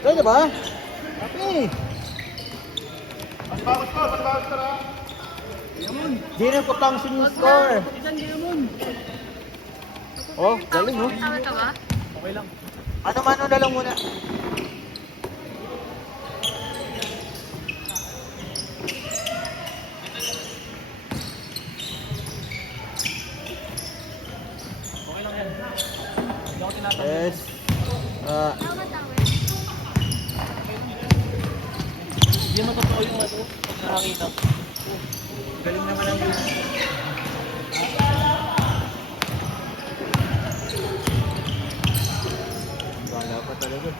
Pwede ba? Okay. Di rin ko function yung score. Oh, galing oh. Tama ka ba? Okay lang. Ano na lang muna. Yes. Tama, tama. Hindi mo totoo yung ano, pag nakakita. Galing naman ang yun. Wala pa talaga.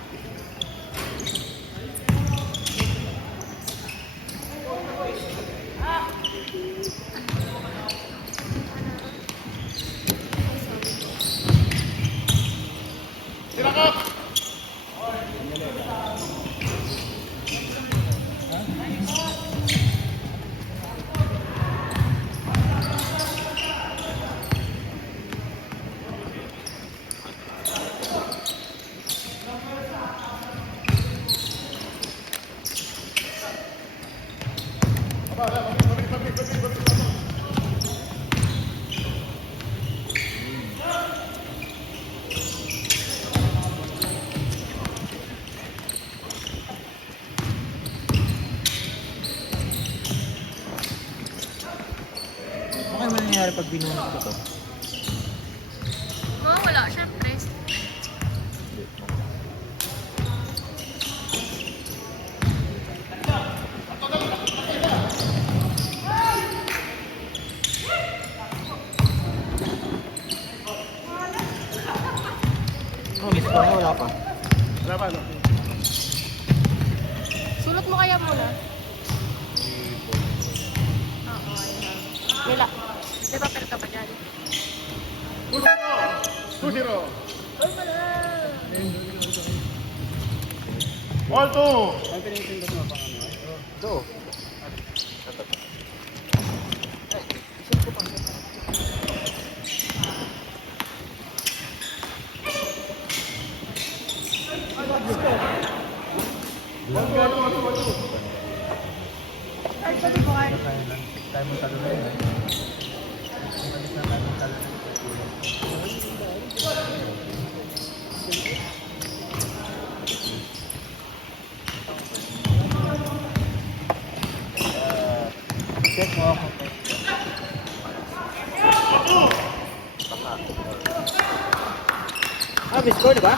Okay man nangyayari pag binunod ko to? Mawawala, syempre. Oh, miss ko na, wala pa. Wala pa, no? Sulot mo kaya muna. Oo, ayun. Nila. May papel ka pa dyan. 2-0. All two. Ito. Tayo mo talo na yun. Umalis na tayo mo talo na check mo ako. Miss ko, di ba?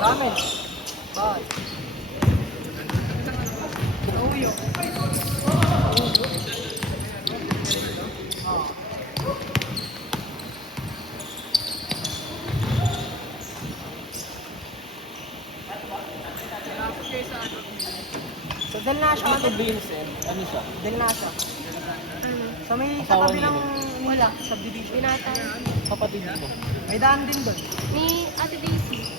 Sa amin. Bye. Uyo. So, Delnasya Ano kami. to Vincent? Ano siya? Delnasya. Ano? So, may Asawa katabi niya ng Wala. subdivision. Binata. Kapatid mo. May daan din doon. Ni Ate Daisy.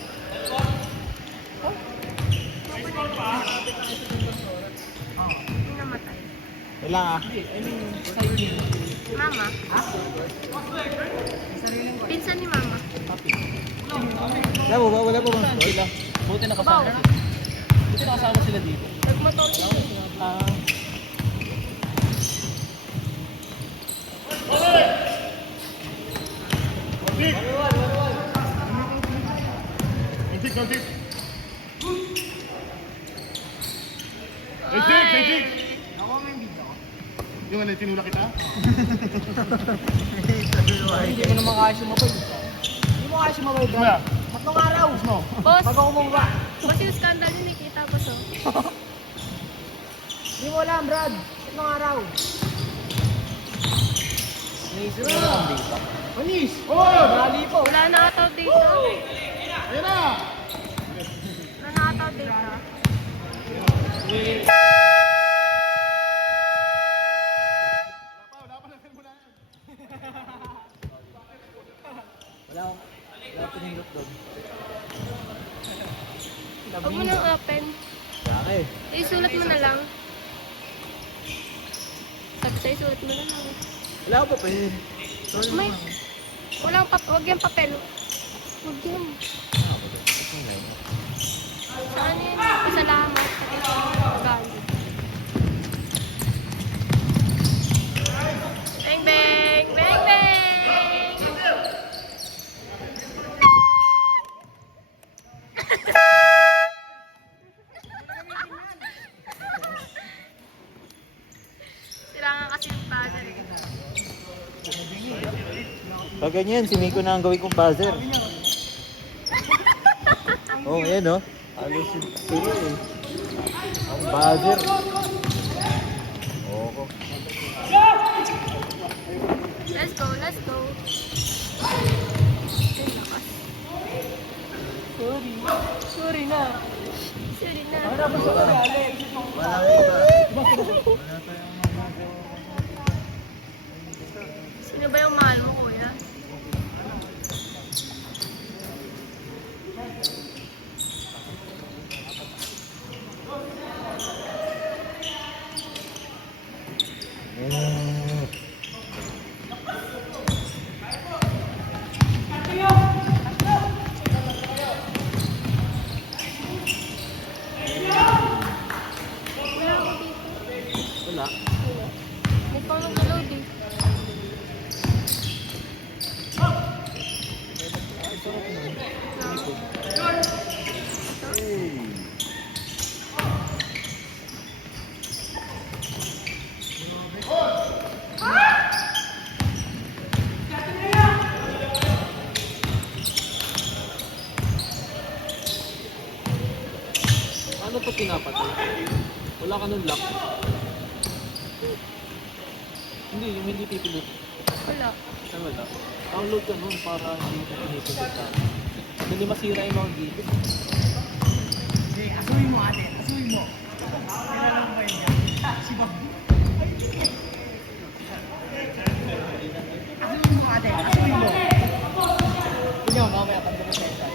Yung namatay. Wala nga. Mama. Pinsan ni Mama. Wala pa bang score? Sila. Buti nakasama sila. Buti nakasama sila dito. Nagmotor sila. Ah. Contik, contik. Contik. Ako may video. Yung ano, tinula kita? Hindi mo naman kaya sumabay. Hindi mo kaya sumabay, bro. Kumaya. Tatlong araw. Boss. Bago umuwi. Boss yung scandal yun nakita ko so. Hindi mo alam, Brad. Tatlong araw. Manis! Oh! Mali po. Wala na ata data. Ayan na! Wala na ata data. Wala pa lang muna. Wala pinihilot doon. Huwag mo nang open. Bakit? Isulat mo na lang. Sabi sa'yo, isulat mo na lang. Wala ko pa yun. May, walang huwag yung papel. Huwag yan. Saan yan? Pasalamat. Galit. Bang, bang! Bang, bang! Sila nga kasi yung buzzer eh. Pag ganyan, si Miko na ang gawin kong buzzer. Oh, ayan oh. Alos yung sila eh. Ang buzzer. Oo. Let's go, let's go. Ay, lakas. Sorry. Sorry na. Sorry na. Ano ba sa kagali? Sino ba yung mahal mo, kuya? Wala ako dito. Wala. Wala. May pang nag-load eh. Ano to pinapatay? Wala ka nung lock. Hindi, yung hindi pipindot. Wala. Saan wala? Download ka nun para hindi ka pinipindot ka. Dali masira yung mga gilid. Asuhin mo ate, asuhin mo. Kailan mo ba yun? Si Bob. Asuhin mo ate, asuhin mo. Hindi mo, mamaya pag sa isa.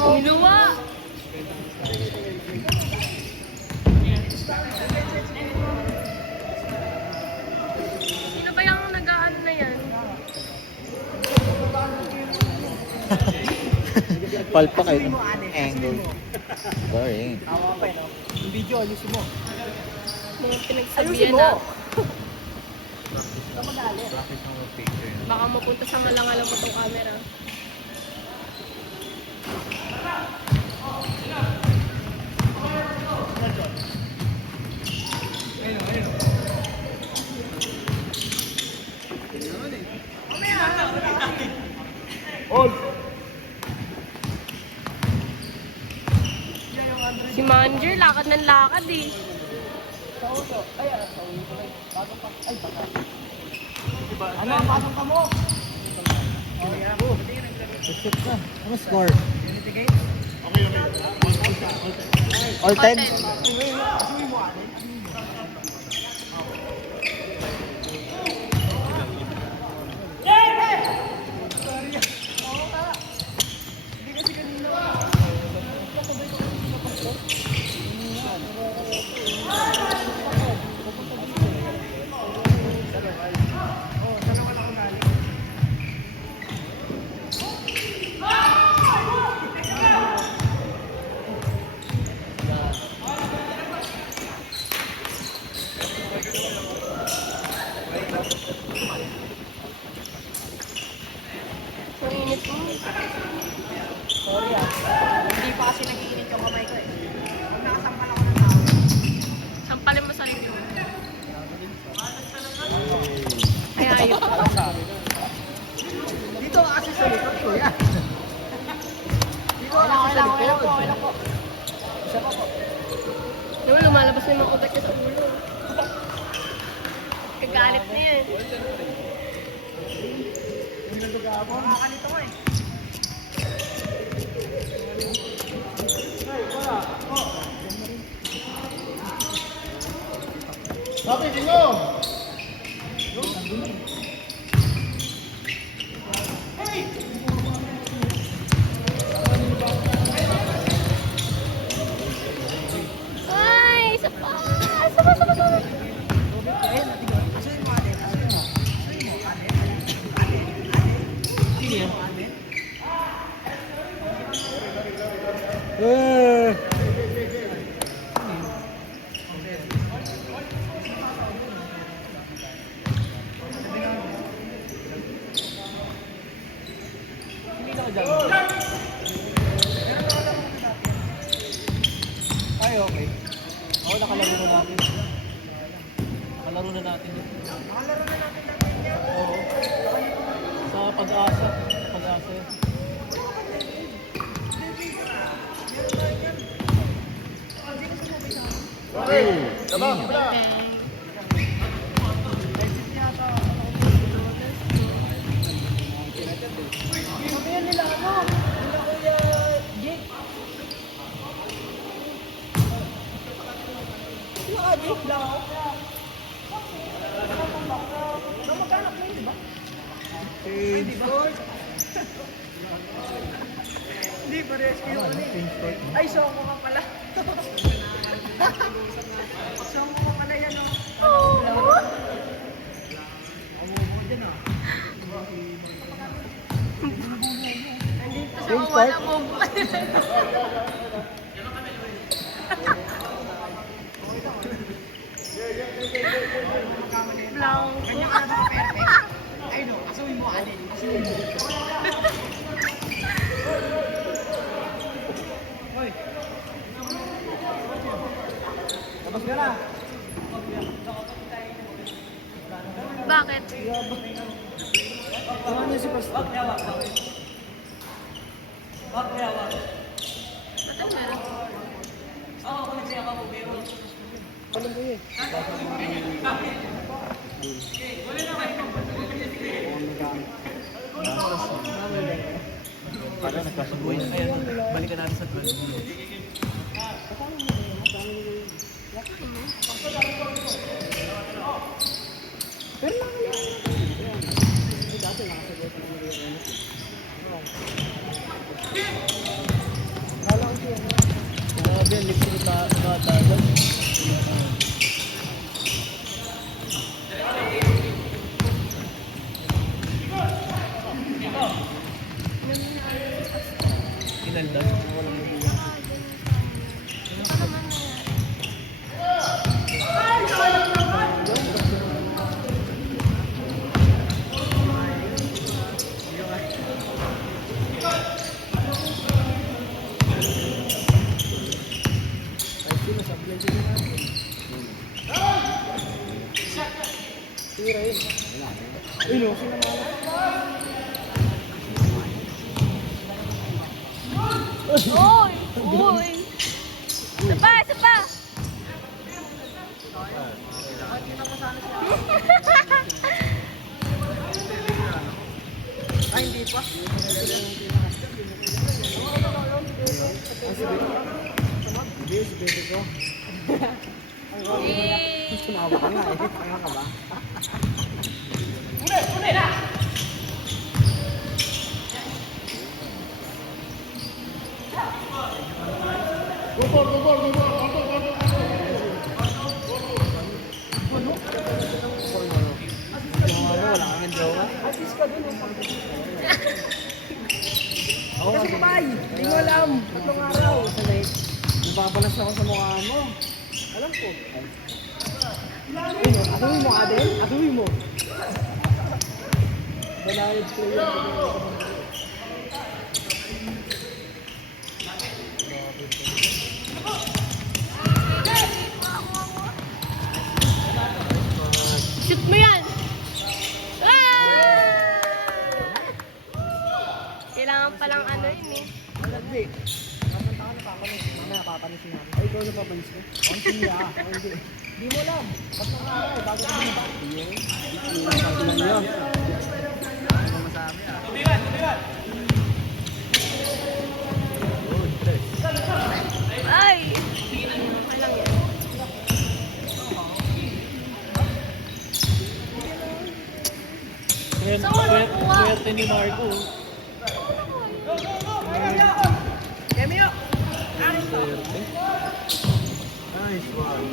Umiluwa! Sino ba yung nag-ano na yan? Palpa kayo ng angle. Boring. Tawa pa no? Yung video, ayusin mo. Mga pinagsabihan na. Bakit mo picture? Baka mapunta sa malangalang mo tong camera. Si Manager, lakad ng lakad eh. Ano, pasok ka mo? Shit na. Ano score? Unity game? Okay, okay. All time? Asuhin mo ate. Ang init mo. Sorry ah. Hindi pa kasi nag-iinit yung kamay ko eh. Pag nakasampal ako ng tao. Sampalin mo sarili mo. Ay, ayos. Dito ka kasi sa likod ko yan. Dito ka kasi sa likod. Kailan po? Isa pa po. Diba, lumalabas na yung mga ugat niya sa ulo. Galit na yun. Makakalito ko eh. Sabi, tingong! Ay, isa pa. Sama. Sino yan? Hindi na ka dyan. Ay, okay. Oo, nakalaro na natin. Nakalaro na natin. Oo. Sa pag-asa. Pag-asa yun. Tama, kabila! Sabihan nila ano? Nila Kuya Jake. Kuya Jake lang ako. Magkaanak mo yun, di ba? Ay, di ba? Hindi pa rescue yun eh. Ay, Songo ka pala. Songo ka pala yan, oh. Nandito sa wala mo. Blanco. Kanya ka na perfect. Ay, no. Asuhin mo, Alin. Asuhin mo. Hoy. Tapos ka na. Bakit? Tama niyo si Pastor. Para nagkasubuhin. Ayan, balikan natin sa 12. Grabe, ang lips ni Bata. Inanda. Uy! Uy! Isa pa! Ay, hindi pa. Yay! Sumawa ka nga eh. Kaya ka ba? Go for! Wala kang jowa. Assist ka dun. Kasi kapay, hindi mo alam. Tatlong araw. Sanay. Nababalas ako sa mukha mo. Alam ko. Atuloy mo, Adel. Atuloy mo. Banayad ko yun. Shoot mo yan! Ah! Kailangan palang ano yun eh. Alam, Vic. Nakanta ka na pa ako. Mamaya papanisin natin. Ay, ikaw na papalis ko. Ang siya. Hindi. Di mo lang. Ba't nang araw? Bago ka ba? Ay! Okay lang yan. Swerte ni Marco. Kemio! Swerte. Nice one.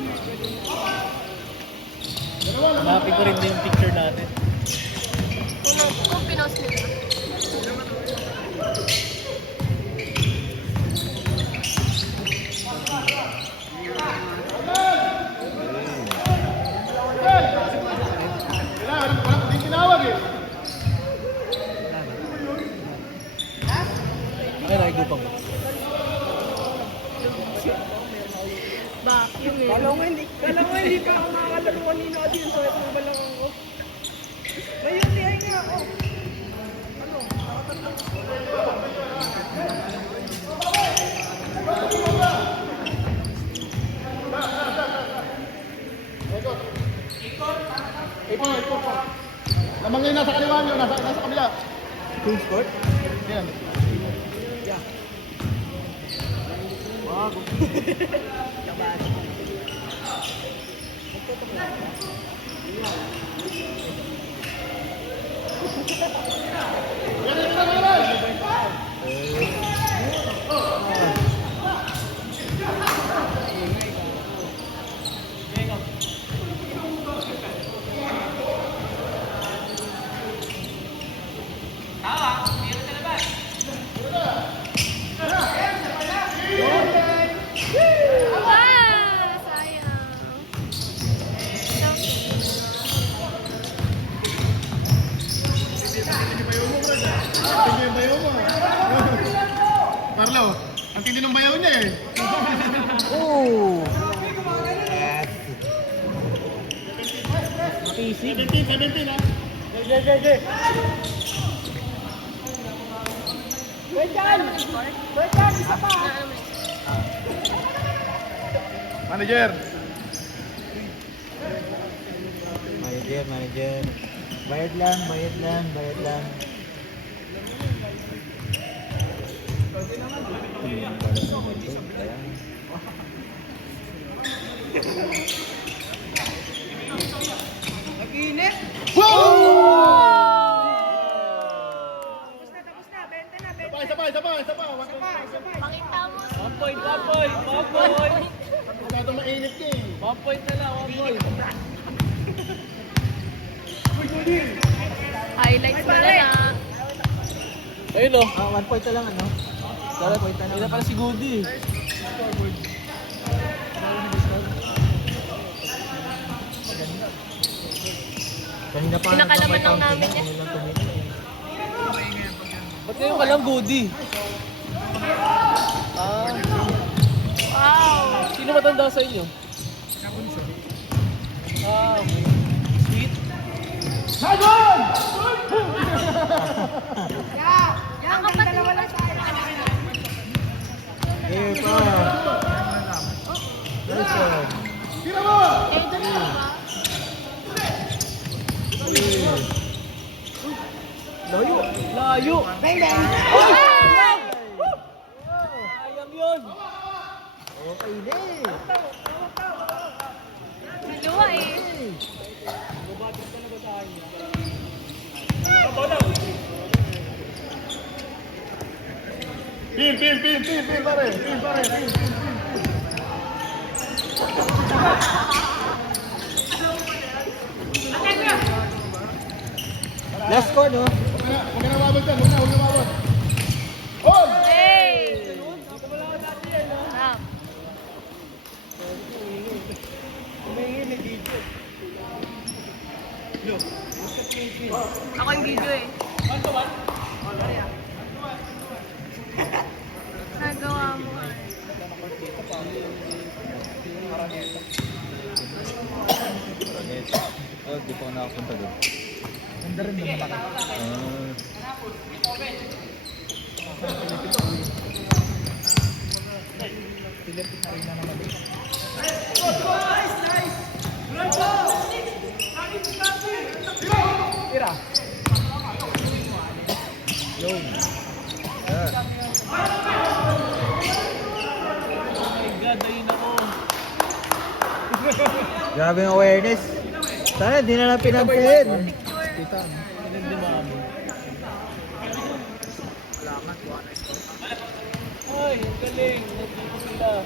Hanapin ko rin din yung picture natin. Kung pinost nila. Walang hindi tinawag eh. Ay, nakikupang mo. Vacuum eh. Kala ko hindi pa ako makakalaro kanina kasi yung sakit ng balakang ko. May UTI nga ako. Ikot. Lamang ngayon nasa kaliwa nyo, nasa kabila. Queen's Court? Yan. Ah! Sayang. Tingin yung bayaw mo. Marlo, ang tindi ng bayaw niya eh. Oh! Yes. Easy. 17 ha. Isa pa. Manager. Manager. Bayad lang. Nag-init. Wow! Tapos na. 20 na. Isa pa. Isa pa. Pakita mo. 1 point. 1 point. Masyadong mainit niya eh. 1 point na lang. 1 point. Highlights nila na. Ayun o. 1 point na lang ano? Dapat point na pala si Goody. Kanina pa Pinakalaman lang namin yan. Ba't ngayon ka lang Goody? Ah, Wow! sino matanda sa inyo? Ah, okay. Sweet. Ang kapatid mo ba? Here pa. Nice one. Tira mo! Eh, doon na ba? Layo. Bang, bang. Sayang yun. Okay na eh. Dalawa eh. Pin pare. Last score no? Huwag ka na mabot dyan. Huwag na mabot. Hold! Hey! Sarap. Ako yung video eh. Nagawa mo. Oh, di pa ako nakapunta doon. Ganda rin naman ako. Tira. Yun. Yeah. Oh my God, ayun ako. Grabe yung awareness. Sana di na lang pinansin. Kita, hindi ba kami? Ay, ang galing. Nandito sila.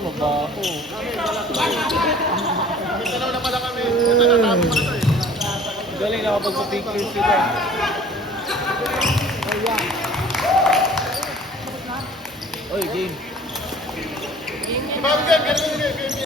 Mabaho. Dalaw na pala kami. Ito, natapos mo na to eh. Galing nakapagpa-picture sila. Oy, game. Bagay, ganun yun eh.